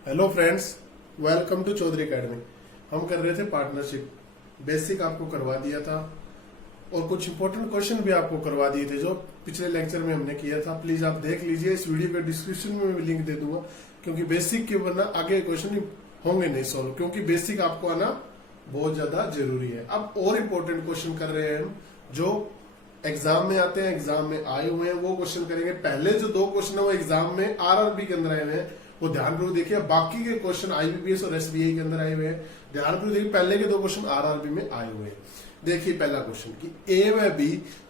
Hello friends, welcome to Chaudhary academy. हम कर रहे थे पार्टनरशिप। बेसिक आपको करवा दिया था और कुछ इंपॉर्टेंट क्वेश्चन भी आपको करवा दिए थे जो पिछले लेक्चर में हमने किया था। प्लीज आप देख लीजिए, इस वीडियो के डिस्क्रिप्शन में मैं लिंक दे दूंगा, क्योंकि बेसिक के वरना आगे क्वेश्चन होंगे नहीं सॉल्व, क्योंकि बेसिक आपको आना बहुत ज्यादा जरूरी है। अब और इम्पोर्टेंट क्वेश्चन कर रहे हैं हम जो एग्जाम में आते हैं, एग्जाम में आए हुए हैं, वो क्वेश्चन करेंगे। पहले जो दो क्वेश्चन है वो एग्जाम में आरआरबी के अंदर आए हुए हैं, वो ध्यानपूर्वक देखिए। बाकी के क्वेश्चन आईबीपीएस और एसबीआई के अंदर आए हुए हैं, ध्यानपूर्वक देखिए। पहले के दो क्वेश्चन आरआरबी में आए हुए हैं। देखिए पहला क्वेश्चन कि ए व बी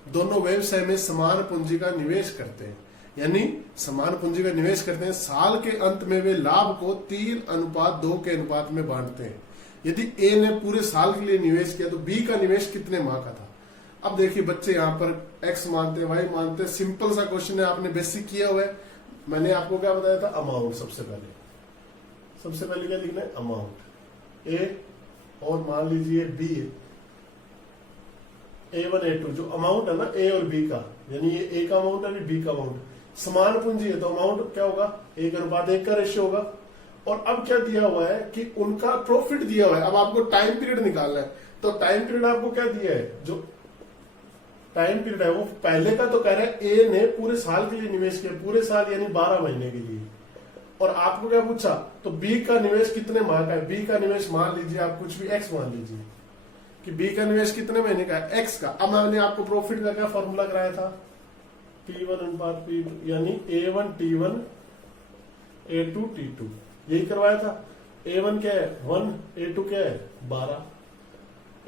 दोनों व्यवसाय में समान पूंजी का निवेश करते हैं, यानी समान पूंजी का निवेश करते हैं। साल के अंत में वे लाभ को 3:2 के अनुपात में बांटते हैं। यदि ए ने पूरे साल के लिए निवेश किया तो बी का निवेश कितने माह का था। अब देखिए बच्चे यहाँ पर एक्स मानते हैं, वाई मानते हैं। सिंपल सा क्वेश्चन है, आपने बेसिक किया हुआ है। मैंने आपको क्या बताया था, अमाउंट। सबसे पहले क्या लिखना है, अमाउंट ए, और मान लीजिए बी A1 A2 जो अमाउंट है ना ए और बी का, यानी ये ए का अमाउंट है, बी का अमाउंट। समान पूंजी है तो अमाउंट क्या होगा, 1:1 का रेशियो होगा। और अब क्या दिया हुआ है कि उनका प्रॉफिट दिया हुआ है। अब आपको टाइम पीरियड निकालना है, तो टाइम पीरियड आपको क्या दिया है, जो टाइम पीरियड है वो पहले का तो कह रहा है ए ने पूरे साल के लिए निवेश किया, पूरे साल यानी 12 महीने के लिए। और आपको क्या पूछा, तो बी का निवेश कितने माह का है। बी का निवेश मान लीजिए आप कुछ भी एक्स मान लीजिए कि बी का निवेश कितने महीने का है, एक्स का। अब मैंने आपको प्रॉफिट का क्या फॉर्मूला कराया था, P1/P2, यानी A1 T1 A2 T2, यही करवाया था। A1 क्या है 1, A2 क्या है 12,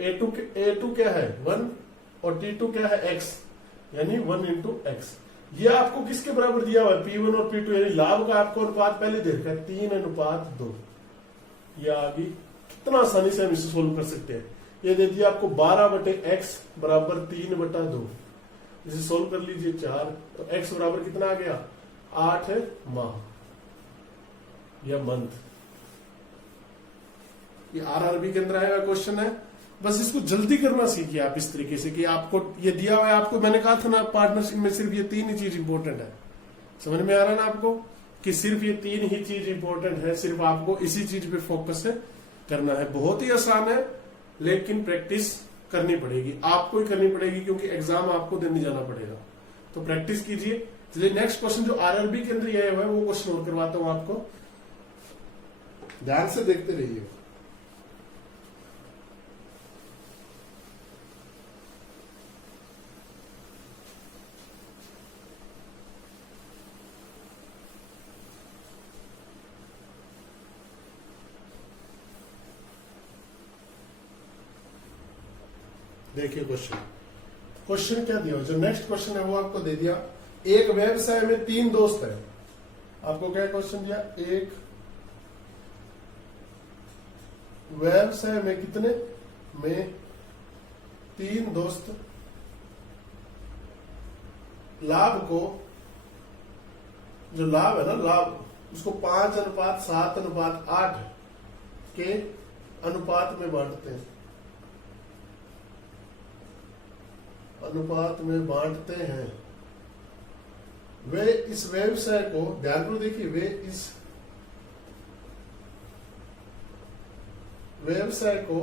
A2 क्या है 1 और T2 क्या है x, यानी 1 × x। ये आपको किसके बराबर दिया हुआ है, P1 और P2, यानी लाभ का आपको अनुपात पहले दे रखा है 3:2। ये आगे कितना आसानी से हम इसे सोल्व कर सकते हैं। ये दे दिया आपको 12/x बराबर 3/2। इसे सोल्व कर लीजिए 4, तो x बराबर कितना आ गया, 8 माह या मंथ। ये आरआरबी के अंदर आएगा क्वेश्चन है। बस इसको जल्दी करना सीखिए आप इस तरीके से कि आपको ये दिया हुआ है। आपको मैंने कहा था ना, पार्टनरशिप में सिर्फ ये 3 ही चीज इंपॉर्टेंट है। समझ में आ रहा है ना आपको, कि सिर्फ ये 3 ही चीज इंपॉर्टेंट है। सिर्फ आपको इसी चीज पे फोकस करना है। बहुत ही आसान है, लेकिन प्रैक्टिस करनी पड़ेगी, आपको ही करनी पड़ेगी, क्योंकि एग्जाम आपको देने जाना पड़ेगा। तो प्रैक्टिस कीजिए। चलिए नेक्स्ट क्वेश्चन जो आरआरबी के अंदर आया हुआ है वो क्वेश्चन और करवाता हूं आपको, ध्यान से देखते रहिए। देखिए क्वेश्चन क्या दिया, जो नेक्स्ट क्वेश्चन है वो आपको दे दिया। एक व्यवसाय में 3 दोस्त हैं। आपको क्या क्वेश्चन दिया, एक व्यवसाय में कितने में 3 दोस्त लाभ को, जो लाभ है ना, लाभ उसको 5:7:8 के अनुपात में बांटते हैं, वे इस व्यवसाय को, ध्यानपूर्वक देखिए, वे इस व्यवसाय को,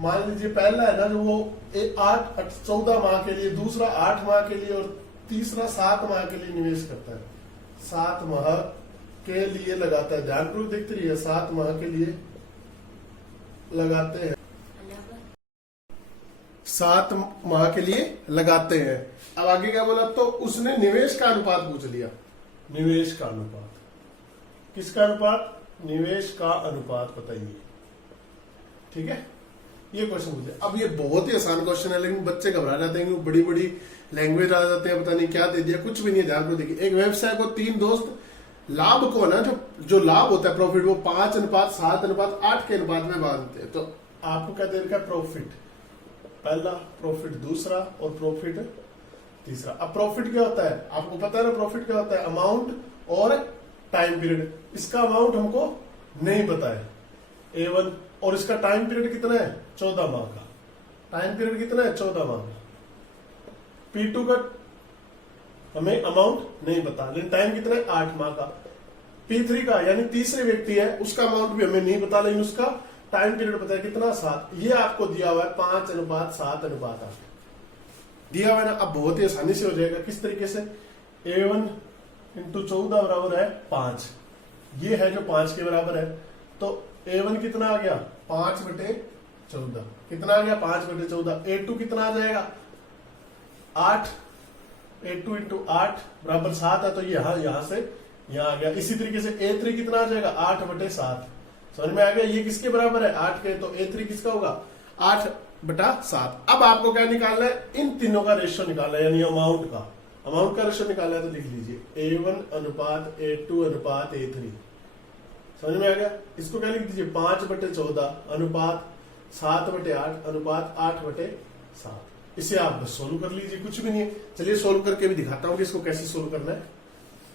मान लीजिए पहला है ना जो वो 14 माह के लिए, दूसरा 8 माह के लिए और तीसरा 7 माह के लिए निवेश करता है। 7 माह के लिए लगाता है, ध्यानपूर्वक देखते रहिए, 7 माह के लिए लगाते हैं, 7 माह के लिए लगाते हैं। अब आगे क्या बोला, तो उसने निवेश का अनुपात पूछ लिया। निवेश का अनुपात, किसका अनुपात, निवेश का अनुपात बताइए। ठीक है, ये क्वेश्चन पूछे। अब ये बहुत ही आसान क्वेश्चन है, लेकिन बच्चे घबरा जाते हैं कि बड़ी बड़ी लैंग्वेज आ जाते हैं, पता नहीं क्या दे दिया, कुछ भी नहीं। ध्यान को देखिए, एक व्यवसाय को 3 दोस्त लाभ को ना, जो लाभ होता है प्रॉफिट, वो 5:7:8 के अनुपात में बांधते हैं। तो आपको क्या दे रखा है, प्रॉफिट पहला, प्रॉफिट दूसरा और प्रॉफिट तीसरा। अब प्रॉफिट क्या होता है, आपको पता है ना, प्रॉफिट क्या होता है, अमाउंट और टाइम पीरियड। इसका अमाउंट हमको नहीं पता है, A1, और इसका टाइम पीरियड कितना है, 14 माह का। टाइम पीरियड कितना है, 14 माह का। P2 का हमें अमाउंट नहीं पता, लेकिन टाइम कितना है, 8 माह का। P3 का यानी तीसरे व्यक्ति है, उसका अमाउंट भी हमें नहीं पता, लेकिन उसका टाइम पीरियड पता है कितना 7। ये आपको दिया हुआ है 5:7:8 दिया हुआ है ना। अब बहुत ही आसानी से हो जाएगा। किस तरीके से, A1 × 14 बराबर है 5, ये है जो 5 के बराबर है। तो A1 कितना आ गया 5/14, कितना आ गया 5/14। A2 कितना आ जाएगा 8, A2 × 8 बराबर 7 है, तो यहां से यहां आ गया। इसी तरीके से A3 कितना आ जाएगा 8/7, समझ में आ गया। ये किसके बराबर है 8 के, तो A3 किसका होगा 8/7। अब आपको क्या निकालना है, इन तीनों का रेशियो निकालना है, यानी अमाउंट का रेशियो निकालना है। तो लिख लीजिए A1:A2:A3, समझ में आ गया। इसको क्या लिख दीजिए 5/14 7/8 8/7। इसे आप सोल्व कर लीजिए, कुछ भी नहीं है। चलिए सोल्व करके भी दिखाता हूं कि इसको कैसे सोल्व करना है।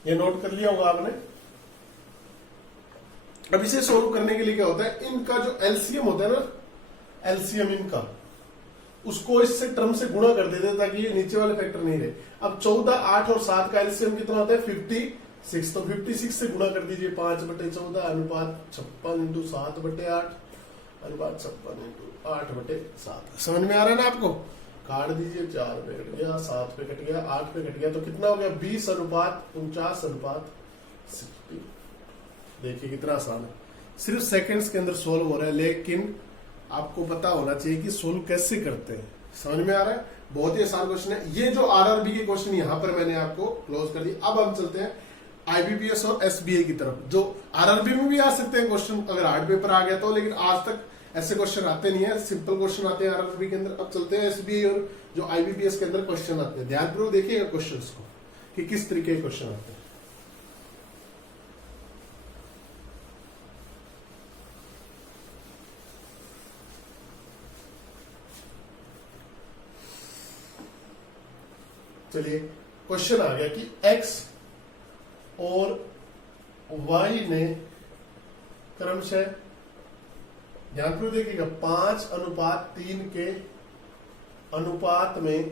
ये नोट कर लिया होगा आपने। अब इसे सोल्व करने के लिए क्या होता है, इनका जो एलसीएम होता है ना, एलसीएम इनका, उसको इससे टर्म से गुणा कर देते हैं ताकि ये नीचे वाले फैक्टर नहीं रहे। अब 14, 8 और 7 का एलसीएम कितना होता है 56, तो 56 से गुणा कर दीजिए 5/14 अनुपात 56 × 7/8 अनुपात 56 × 8/7। समझ में आ रहा है ना आपको। काट दीजिए, 4 पे कट गया, 7 पे कट गया, 8 पे कट गया, तो कितना हो गया 20:49:60। देखिए कितना आसान है, सिर्फ सेकंड्स के अंदर सोल्व हो रहा है। लेकिन आपको पता होना चाहिए कि सोल्व कैसे करते हैं। समझ में आ रहा है, बहुत ही आसान क्वेश्चन है। ये जो आरआरबी के क्वेश्चन यहां पर मैंने आपको क्लोज कर दिया। अब हम चलते हैं आईबीपीएस और एसबीआई की तरफ, जो आरआरबी में भी आ सकते हैं क्वेश्चन अगर हार्ड पेपर आ गया तो, लेकिन आज तक ऐसे क्वेश्चन आते नहीं है, सिंपल क्वेश्चन आते हैं आरआरबी के अंदर। अब चलते हैं एसबीआई और जो आईबीपीएस के अंदर क्वेश्चन आते हैं। ध्यानपूर्वक देखिएगा क्वेश्चन को कि किस तरीके के क्वेश्चन आते हैं। चलिए क्वेश्चन आ गया कि x और y ने क्रमशः, ध्यानपूर्वक देखिएगा, 5:3 के अनुपात में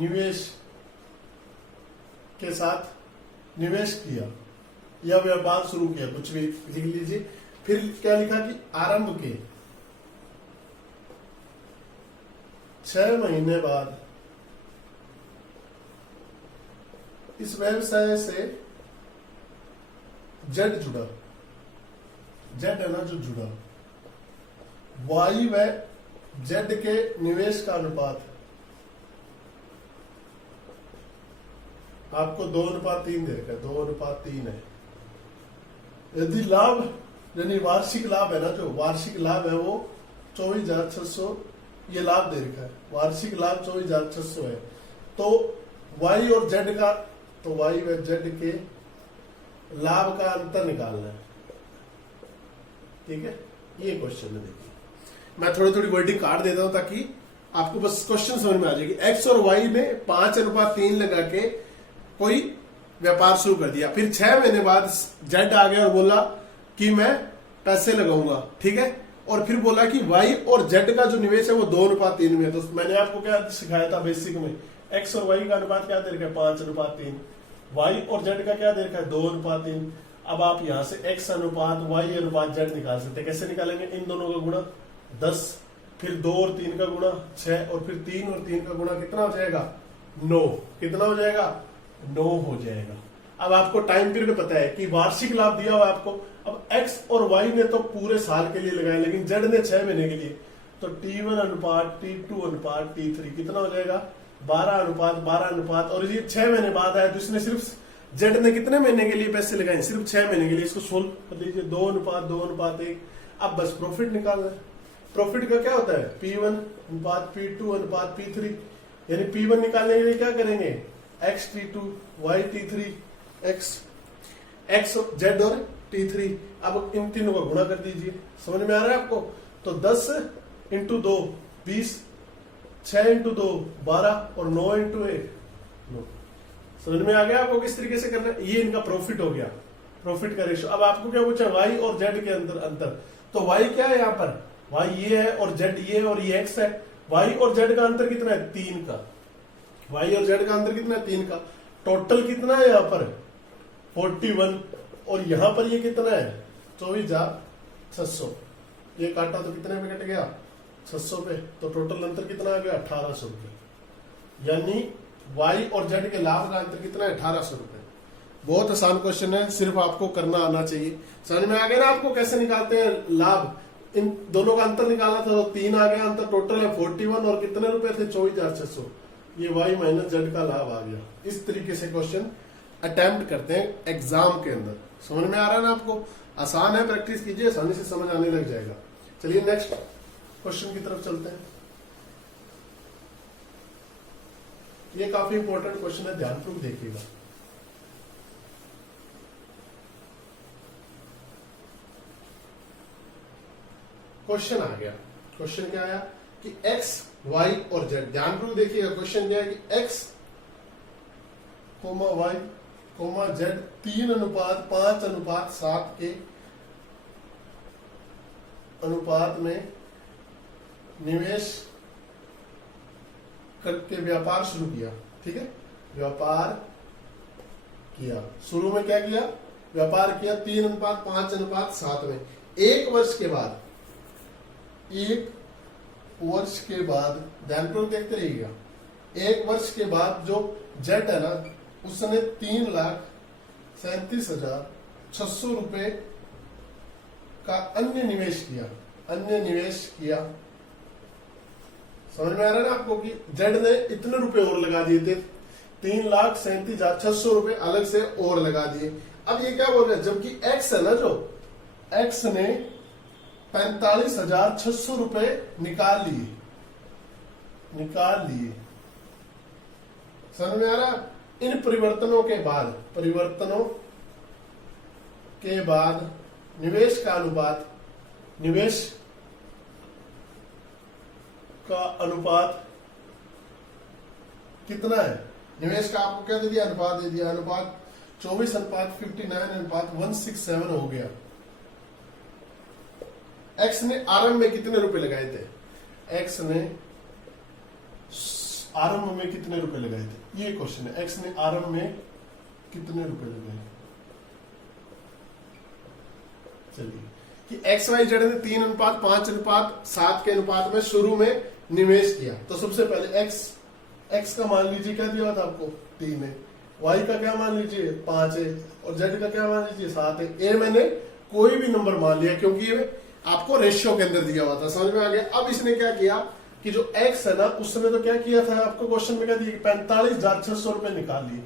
निवेश के साथ निवेश किया या व्यापार शुरू किया, कुछ भी लिख लीजिए। फिर क्या लिखा कि आरंभ के 6 महीने बाद इस व्यवसाय से जेड जुड़ा, जेड है ना जो जुड़ा, वाई व जेड के निवेश का अनुपात आपको 2:3 दे रखा है, 2:3 है। यदि लाभ यानी वार्षिक लाभ है ना, जो वार्षिक लाभ है वो 24,600 ये लाभ दे रखा है, वार्षिक लाभ 24,600 है। तो वाई और जेड का, तो वाई व जेड के लाभ का अंतर निकालना है, ठीक है। ये क्वेश्चन है। देखिए मैं थोड़ी थोड़ी वर्डिंग काट देता हूं ताकि आपको बस क्वेश्चन समझ में आ जाएगी। एक्स और वाई ने 5:3 लगा के कोई व्यापार शुरू कर दिया। फिर 6 महीने बाद जेड आ गया और बोला कि मैं पैसे लगाऊंगा, ठीक है। और फिर बोला कि वाई और जेड का जो निवेश है वो 2:3 में। तो मैंने आपको क्या सिखाया था बेसिक में, एक्स और वाई का अनुपात क्या दे रखा है 5:3, वाई और जेड का क्या दे रखा है 2:3। अब आप यहां से एक्स अनुपात वाई अनुपात जेड निकाल सकते हैं। कैसे निकालेंगे, इन दोनों का गुणा 10, फिर 2 और 3 का गुणा 6, और फिर 3 और 3 का गुणा कितना हो जाएगा 9। कितना हो जाएगा 9 हो जाएगा। अब आपको टाइम पीरियड पता है कि वार्षिक लाभ दिया हुआ आपको। अब एक्स और वाई ने तो पूरे साल के लिए लगाया, लेकिन जेड ने 6 महीने के लिए, तो T1 अनुपात T2 अनुपात T3 कितना हो जाएगा 12 अनुपात 12 अनुपात। और ये 6 महीने बाद आया, तो इसने सिर्फ जेड ने कितने महीने के लिए पैसे लगाए, सिर्फ 6 महीने के लिए। इसको सोल्व कर लीजिए, 2:2:1। अब बस प्रॉफिट निकालना है। प्रॉफिट का क्या होता है P1 अनुपात P2 अनुपात P3, यानी P1 निकालने के लिए क्या करेंगे x T2 y T3 x z और T3। अब इन तीनों का गुणा कर दीजिए। समझ में आ रहा है आपको। तो 10 × 2 20, 6 × 2 12 और 9 × 1 9। समझ में आ गया आपको किस तरीके से करना है। ये इनका प्रॉफिट हो गया, प्रॉफिट का रेशियो। अब आपको क्या पूछा y और z के अंदर अंतर, तो y क्या है यहाँ पर, y ये है और z ये है और ये x है। y और z का अंतर कितना है 3 का, y और z का अंतर कितना है 3 का। टोटल कितना है यहाँ पर 41 और यहां पर ये कितना है 24,600, ये काटा तो कितने पे कट गया 600 पे, तो टोटल अंतर कितना आ गया 1800 रुपये। यानी y और z के लाभ का अंतर कितना है 1800 रुपये। बहुत आसान क्वेश्चन है, सिर्फ आपको करना आना चाहिए। समझ में आ गया ना आपको कैसे निकालते हैं लाभ? इन दोनों का अंतर निकाला था तो 3 आ गया, अंतर टोटल है 41 और कितने रुपए थे 24,600, ये y माइनस z का लाभ आ गया। इस तरीके से क्वेश्चन अटेम्प्ट करते हैं एग्जाम के अंदर। समझ में आ रहा है ना आपको? आसान है, प्रैक्टिस कीजिए, आसानी से समझ आने लग जाएगा। चलिए नेक्स्ट क्वेश्चन की तरफ चलते हैं। ये काफी इंपॉर्टेंट क्वेश्चन है, ध्यानपूर्वक देखिएगा। क्वेश्चन आ गया, क्वेश्चन क्या आया कि x, y और z, ध्यानपूर्वक देखिएगा। क्वेश्चन क्या है कि x, y, z 3:5:7 के अनुपात में निवेश करके व्यापार शुरू किया। ठीक है, व्यापार किया, शुरू में क्या किया? व्यापार किया 3:5:7 में। एक वर्ष के बाद, ध्यानपूर्वक देखते रहिएगा, एक वर्ष के बाद जो जेट है ना, उसने 3,37,600 रुपए का अन्य निवेश किया। समझ में आ रहा है ना आपको कि जेड ने इतने रुपए और लगा दिए थे, 3,37,600 रुपए अलग से और लगा दिए। अब ये क्या बोल रहे हैं, जबकि एक्स है ना, जो एक्स ने 45,600 रुपए निकाल लिए। समझ में आ रहा? इन परिवर्तनों के बाद निवेश का अनुपात कितना है? निवेश का आपको क्या दे दिया? अनुपात दे दिया। अनुपात 24:59:167 हो गया। एक्स ने आरंभ में कितने रुपए लगाए थे? एक्स ने आरंभ में कितने रुपए लगाए थे, ये क्वेश्चन है। एक्स ने आरंभ में कितने रुपए लगाए? चलिए कि एक्स वाई जेड ने 3:5:7 के अनुपात में शुरू में निवेश किया। तो सबसे पहले एक्स का मान लीजिए क्या दिया था आपको 3 है, वाई का क्या मान लीजिए 5 है, और जेड का क्या मान लीजिए 7 है। ए मैंने कोई भी नंबर मान लिया क्योंकि ये आपको रेशियो के अंदर दिया हुआ था। समझ में आ गया? अब इसने क्या किया कि जो x है ना, उसने तो क्या किया था, आपको क्वेश्चन में क्या दिया 45,600 रुपए निकाल लिए,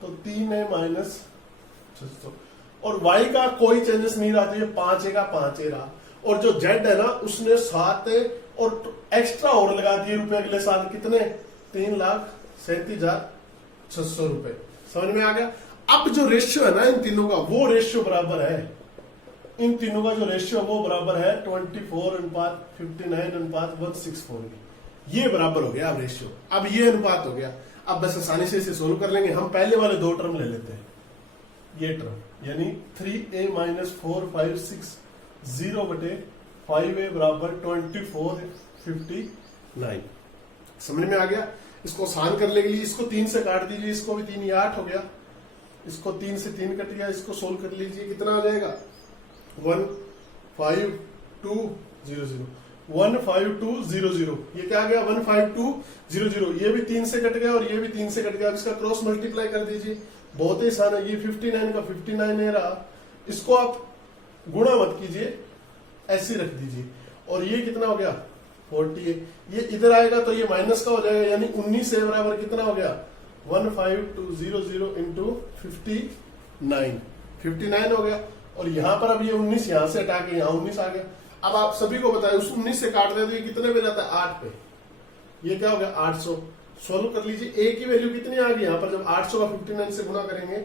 तो 3 है माइनस 600, और y का कोई चेंजेस नहीं रहा, तो ये 5 है का 5 है रहा। और जो z है ना, उसने 7 और एक्स्ट्रा और लगा दिए रुपए अगले साल, कितने 3,37,600 रुपए। समझ में आ गया? अब जो रेशियो है ना इन तीनों का, वो रेशियो बराबर है, इन तीनों का जो रेशियो वो बराबर है 24:59:164। ये बराबर हो गया अब रेशियो। अब ये अनुपात हो गया। अब बस आसानी से इसे सोल्व कर लेंगे। हम पहले वाले 2 टर्म ले लेते हैं, ये टर्म यानी 3a-456 बराबर 24:59। समझ में आ गया? इसको आसान करने के लिए इसको 3 से काट दीजिए, इसको भी 3, ये 8 हो गया, इसको 3 से 3 कट गया, इसको सोल्व कर लीजिए, कितना आ जाएगा 15200। ये क्या आ गया 15200, ये भी 3 से कट गया और ये भी 3 से कट गया। अब इसका क्रॉस मल्टीप्लाई कर दीजिए, बहुत ही आसान है। ये 59 का 59 है रहा, इसको आप गुणा मत कीजिए, ऐसे रख दीजिए, और ये कितना हो गया 40 है। ये इधर आएगा तो ये माइनस का हो जाएगा, यानी 19 से बराबर कितना हो गया 15200 इंटू 59 हो गया। और यहां पर अब ये 19 यहां से हटा के यहां 19 आ गया। अब आप सभी को बताएं, उस 19 से काट दे तो ये कितने पे जाता है 8 पे, ये क्या हो गया 800। सोल्व कर लीजिए, ए की वैल्यू कितनी आ गई यहां पर, जब 800 का 59 से गुणा करेंगे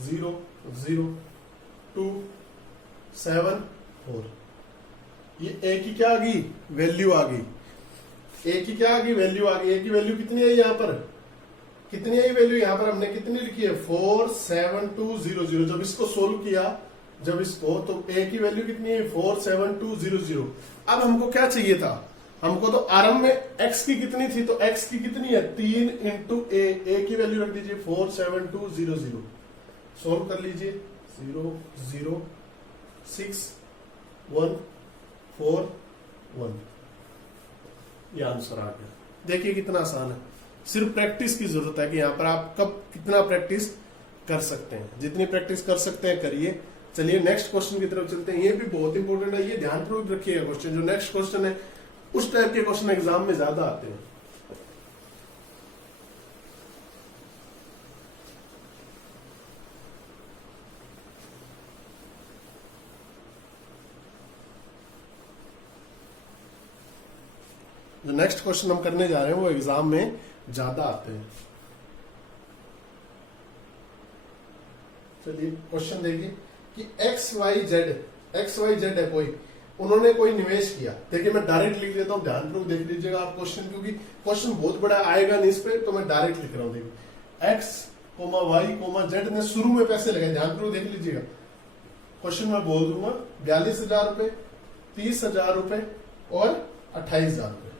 00274। ये ए की क्या आ गई वैल्यू आ गई, ए की क्या आ गई वैल्यू आ गई। ए की वैल्यू कितनी है यहाँ पर, कितनी है वैल्यू यहाँ पर हमने कितनी लिखी है 47200। जब इसको सोल्व किया, जब इसको, तो ए की वैल्यू कितनी है 47200। अब हमको क्या चाहिए था, हमको तो आरंभ में x की कितनी थी, तो x की कितनी है 3 इंटू ए की वैल्यू रख दीजिए 47200। सोल्व कर लीजिए। 0 0 6 1 4 1, ये आंसर आ गया। देखिए कितना आसान है, सिर्फ प्रैक्टिस की जरूरत है कि यहाँ पर आप कब कितना प्रैक्टिस कर सकते हैं। जितनी प्रैक्टिस कर सकते हैं करिए। चलिए नेक्स्ट क्वेश्चन की तरफ चलते हैं। ये भी बहुत इंपॉर्टेंट है, ये ध्यान पूर्वक रखिएगा। क्वेश्चन जो नेक्स्ट क्वेश्चन है उस टाइप के क्वेश्चन एग्जाम में ज्यादा आते हैं। जो नेक्स्ट क्वेश्चन हम करने जा रहे हैं वो एग्जाम में ज्यादा आते हैं। चलिए क्वेश्चन देखिए कि एक्स वाई जेड है कोई, उन्होंने कोई निवेश किया। देखिए मैं डायरेक्ट लिख देता हूं, ध्यानपूर्वक देख लीजिएगा आप क्वेश्चन, क्योंकि क्वेश्चन बहुत बड़ा आएगा नहीं इस पे, तो मैं डायरेक्ट लिख रहा हूं। देखिए x comma y comma z ने शुरू में पैसे लगाए, ध्यानपूर्वक देख लीजिएगा। क्वेश्चन में बोल दूंगा 42,000 रुपए, 30,000 रुपए और 28,000 रुपए,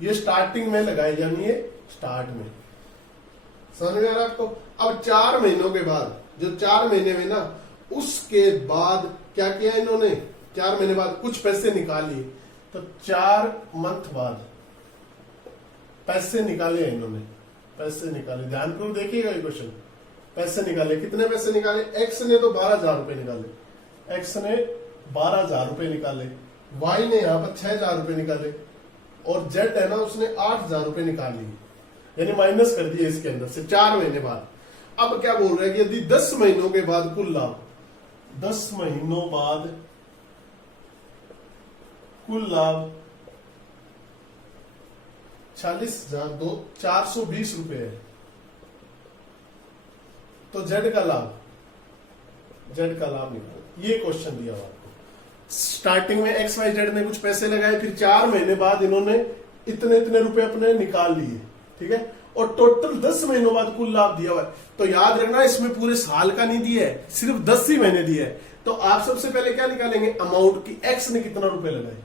ये स्टार्टिंग में लगाए, यानी ये स्टार्ट में। समझ में आ रहा है आपको? अब 4 महीनों के बाद, जो 4 महीने में ना, उसके बाद क्या किया इन्होंने, 4 महीने बाद कुछ पैसे निकाल लिए, तो 4 मंथ बाद पैसे निकाले इन्होंने, पैसे निकाले। ध्यानपूर्वक देखिएगा ये क्वेश्चन। पैसे निकाले, कितने पैसे निकाले? एक्स ने तो 12,000 रुपए निकाले, एक्स ने 12,000 रुपए निकाले, वाई ने यहां पर 6,000 रुपए निकाले, और जेड है ना उसने 8,000 रुपए निकाल लिए, यानी माइनस कर दिए इसके अंदर से 4 महीने बाद। अब क्या बोल रहे हैं कि यदि 10 महीनों के बाद कुल लाभ, 10 महीनों बाद कुल लाभ 40,420 रुपए है, तो जेड का लाभ निकालो। ये क्वेश्चन दिया हुआ आपको। स्टार्टिंग में एक्स वाई जेड ने कुछ पैसे लगाए, फिर 4 महीने बाद इन्होंने इतने इतने रुपए अपने निकाल लिए, ठीक है, और टोटल 10 महीनों बाद कुल लाभ दिया हुआ है। तो याद रखना इसमें पूरे साल का नहीं दिया है, सिर्फ 10 ही महीने दिया है। तो आप सबसे पहले क्या निकालेंगे? अमाउंट की। एक्स ने कितना रुपए लगाए?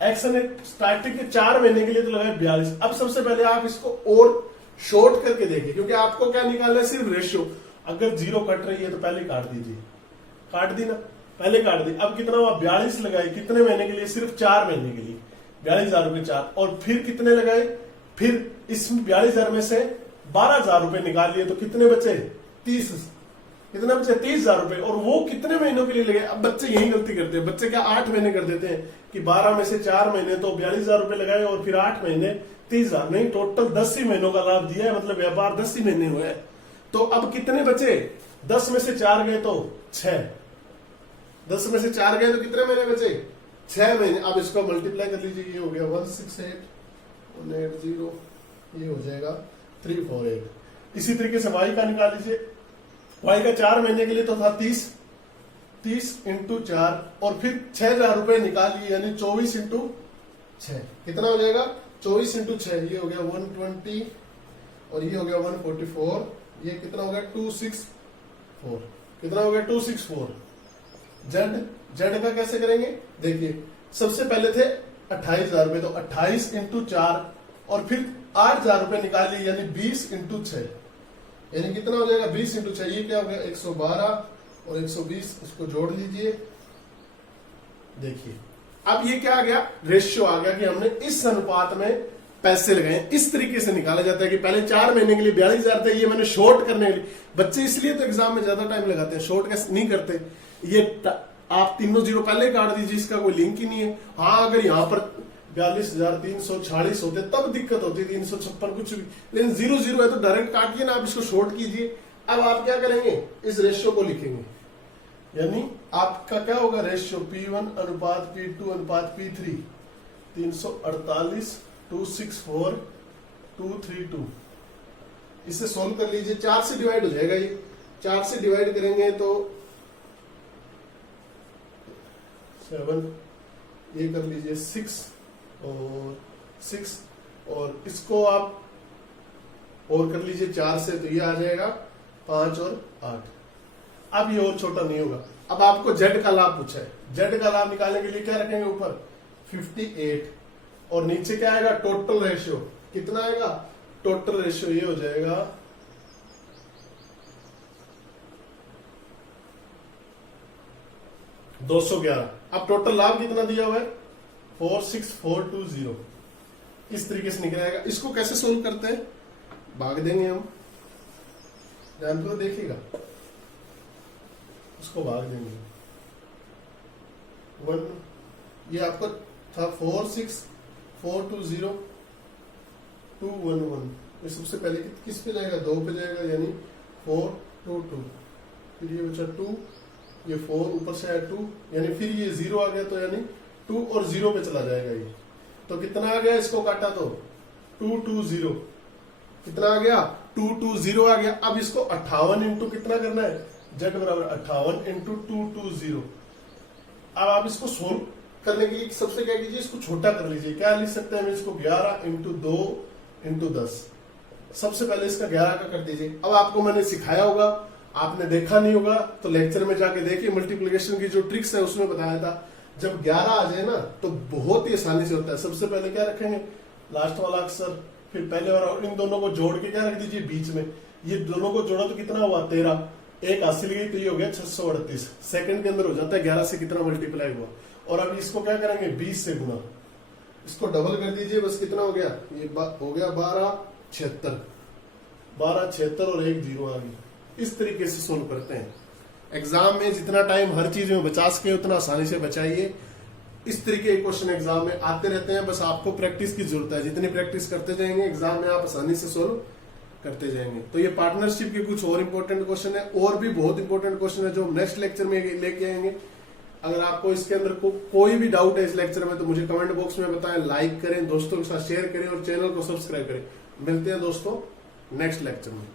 एक्स ने स्टार्टिंग के 4 महीने के लिए तो लगाए 42। अब सबसे पहले आप इसको और शॉर्ट करके देखिए, क्योंकि आपको क्या निकालना है? सिर्फ रेशियो। अगर 0 कट रही है तो पहले काट दीजिए, काट दी ना, पहले काट दी। अब कितना हुआ? 42 लगाए, कितने महीने के लिए? सिर्फ 4 महीने के लिए, 42,000 रुपए 4। और फिर कितने लगाए? फिर इस 42,000 में से 12,000 रुपए निकाल लिए, तो कितने बचे? 30। कितने बचे? 30,000 रुपए। और वो कितने महीनों के लिए लगे? अब बच्चे यही गलती करते हैं, बच्चे क्या 8 महीने कर देते हैं कि 12 में से 4 महीने तो 42,000 रुपए लगाए, और फिर 8 महीने 30,000। नहीं, टोटल 10 ही महीनों का लाभ दिया है, मतलब व्यापार 10 ही महीने हुए। तो अब कितने बचे? 10 में से 4 गए तो 6, 10 में से 4 गए तो कितने महीने बचे? 6 महीने। अब इसको मल्टीप्लाई कर लीजिए, ये हो गया 168,180, ये हो जाएगा 348। इसी तरीके से वाई का निकाल लीजिए। वाई का 4 महीने के लिए तो था 30 इंटू 4, और फिर 6,000 रुपए निकाल लिए, यानी 24 इंटू 6। कितना हो जाएगा? 24 इंटू 6, ये हो गया 120, और ये हो गया 144, ये कितना हो गया? 264। कितना हो गया? 264। जेड का कैसे करेंगे? देखिए सबसे पहले थे 28,000 रुपए, तो 28 इंटू 4, और फिर 8,000 रुपए निकाल लिए, यानी 20 इंटू 6, यानी कितना हो जाएगा? 20 इंटू 6, ये क्या हो गया? 112, और 120 इसको जोड़ लीजिए। देखिए अब ये क्या आ गया? रेशियो आ गया कि हमने इस अनुपात में पैसे लगाए। इस तरीके से निकाला जाता है कि पहले 4 महीने के लिए 42,000 थे, ये मैंने शॉर्ट करने के लिए। बच्चे इसलिए तो एग्जाम में ज्यादा टाइम लगाते हैं, शॉर्ट कैसे नहीं करते। ये आप तीनों 0 पहले काट दीजिए, इसका कोई लिंक ही नहीं है। हाँ, अगर यहाँ पर 42,346 होते तब दिक्कत होती, 356 कुछ भी, लेकिन 0 है तो डायरेक्ट काटिए ना, आप इसको शॉर्ट कीजिए। अब आप क्या करेंगे? इस रेशियो को लिखेंगे, यानी आपका क्या होगा? रेशियो P1 अनुपात P2 अनुपात P3, 348, 264, 232। इसे सोल्व कर लीजिए, 4 से डिवाइड हो जाएगा। ये 4 से डिवाइड करेंगे तो 7, ये कर लीजिए 6 और 6, और इसको आप और कर लीजिए 4 से, तो ये आ जाएगा 5 और 8। अब ये और छोटा नहीं होगा। अब आपको जेड का लाभ पूछा है, जेड का लाभ निकालने के लिए क्या रखेंगे? ऊपर 58, और नीचे क्या आएगा? Total ratio. कितना आएगा? टोटल रेशियो ये हो जाएगा 211। अब टोटल लाभ कितना दिया हुआ है 46420। इस तरीके से निकल आएगा। इसको कैसे सोल्व करते हैं, भाग देंगे हम, ध्यान तो देखिएगा, उसको भाग देंगे। 1 ये आपको था 46420 ये सबसे पहले किस पे जाएगा 2 पे जाएगा, यानी 422। फिर ये बचा 2, ये 4 ऊपर से आया 2, यानी फिर ये 0 आ गया, तो यानी 2 और 0 पे चला जाएगा ये। तो कितना आ गया, इसको काटा तो 220। कितना आ गया 220 आ गया। अब इसको 58 इंटू कितना करना है, z बराबर 58 इंटू 220। अब आप इसको सोल्व करने के लिए सबसे क्या कीजिए, इसको छोटा कर लीजिए। क्या लिख सकते हैं हम इसको, 11 इंटू 2 इंटू 10। सबसे पहले इसका 11 का कर दीजिए। अब आपको मैंने सिखाया होगा, आपने देखा नहीं होगा तो लेक्चर में जाके देखिए, मल्टीप्लिकेशन की जो ट्रिक्स है उसमें बताया था। जब 11 आ जाए ना तो बहुत ही आसानी से होता है। सबसे पहले क्या रखेंगे, लास्ट वाला अक्षर, फिर पहले वाला, और इन दोनों को जोड़ के क्या रख दीजिए बीच में। ये दोनों को जोड़ा तो कितना हुआ 13, एक हासिल गई तो ये हो गया 638। सेकंड के अंदर हो जाता है 11 से कितना मल्टीप्लाई हुआ। और अब इसको क्या करेंगे 20 से गुना, इसको डबल कर दीजिए, बस कितना हो गया, ये हो गया 1276 और एक 0 आ गई। इस तरीके से सोल्व करते हैं। एग्जाम में जितना टाइम हर चीज में बचा सके उतना आसानी से बचाइए। इस तरीके के क्वेश्चन एग्जाम में आते रहते हैं, बस आपको प्रैक्टिस की जरूरत है। जितनी प्रैक्टिस करते जाएंगे एग्जाम में आप आसानी से सोल्व करते जाएंगे। तो ये पार्टनरशिप के कुछ और इंपॉर्टेंट क्वेश्चन है, और भी बहुत इंपॉर्टेंट क्वेश्चन है जो हम नेक्स्ट लेक्चर में लेके आएंगे। अगर आपको इसके अंदर कोई भी डाउट है इस लेक्चर में तो मुझे कमेंट बॉक्स में बताएं, लाइक करें, दोस्तों के साथ शेयर करें और चैनल को सब्सक्राइब करें। मिलते हैं दोस्तों नेक्स्ट लेक्चर में।